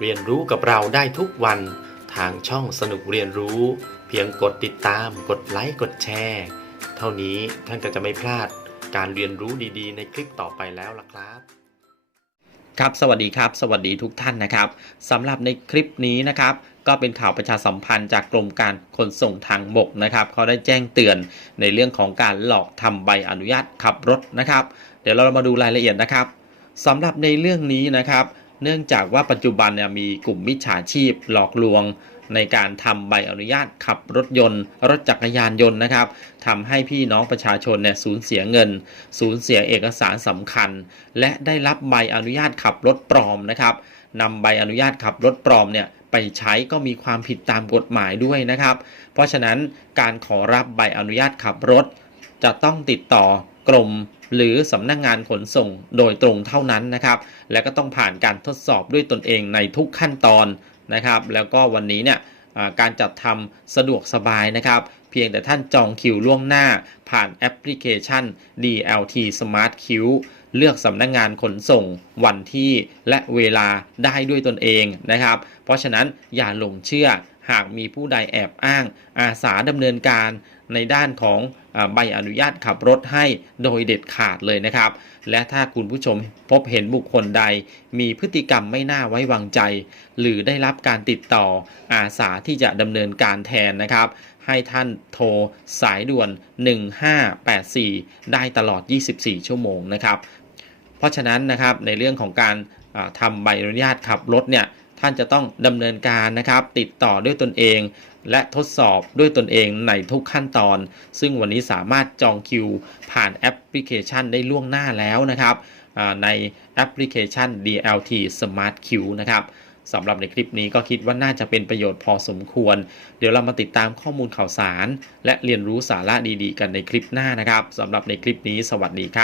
เรียนรู้กับเราได้ทุกวัน ทางช่องสนุกเรียนรู้ เพียงกดติดตาม กดไลค์กดแชร์เท่านี้ท่านก็จะไม่พลาดการเรียนรู้ดีๆ ในคลิปต่อไปแล้วล่ะครับครับสวัสดีครับ สวัสดีทุกท่านนะครับสำหรับในคลิปนี้นะครับ ก็เป็นข่าวประชาสัมพันธ์จากกรมการขนส่งทางบกนะครับเขาได้แจ้งเตือนในเรื่องของการหลอกทำใบอนุญาตขับรถนะครับ เดี๋ยวเรามาดูรายละเอียดนะครับสำหรับในเรื่องนี้นะครับ เนื่องจากว่าปัจจุบันเนี่ยมีกลุ่มมิจฉาชีพหลอกลวง ในการทำใบอนุญาตขับรถยนต์ รถจักรยานยนต์นะครับทำให้พี่น้องประชาชนเนี่ยสูญเสียเงิน สูญเสียเอกสารสำคัญ และได้รับใบอนุญาตขับรถปลอมนะครับนำใบอนุญาตขับรถปลอมเนี่ยไปใช้ก็มีความผิดตามกฎหมายด้วยนะครับ เพราะฉะนั้นการขอรับใบอนุญาตขับรถ จะต้องติดต่อ กรมหรือสำนักงงานขนส่งโดยตรงเท่านั้นนะครับ และก็ต้องผ่านการทดสอบด้วยตนเองในทุกขั้นตอนนะครับ แล้วก็วันนี้เนี่ยการจัดทำสะดวกสบายนะครับ เพียงแต่ท่านจองคิวล่วงหน้าผ่านแอปพลิเคชัน DLT Smart Queue เลือกสำนักงงานขนส่งวันที่และเวลาได้ด้วยตนเองนะครับ เพราะฉะนั้นอย่าหลงเชื่อ หากมีผู้ใดแอบอ้างอาสาดำเนินการในด้านของอใบอนุญาตขับรถให้โดยเด็ดขาดเลยนะครับ และถ้าคุณผู้ชมพบเห็นบุคคลใด มีพฤติกรรมไม่น่าไว้วางใจ หรือได้รับการติดต่ออาสาที่จะดำเนินการแทนนะครับ ให้ท่านโทรสายด่วน 1584 ได้ตลอด 24 ชั่วโมงนะครับ เพราะฉะนั้นนะครับในเรื่องของการทำใบอนุญาตขับรถเนี่ย ท่านจะต้องดำเนินการนะครับ ติดต่อด้วยตนเอง และทดสอบด้วยตนเองในทุกขั้นตอน ซึ่งวันนี้สามารถจองคิว ผ่านแอปพลิเคชันได้ล่วงหน้าแล้วนะครับในแอปพลิเคชัน DLT Smart Q นะครับสำหรับในคลิปนี้ก็คิดว่าน่าจะเป็นประโยชน์พอสมควร เดี๋ยวเรามาติดตามข้อมูลข่าวสาร และเรียนรู้สาระดีๆ กันในคลิปหน้านะครับสำหรับในคลิปนี้สวัสดีครับ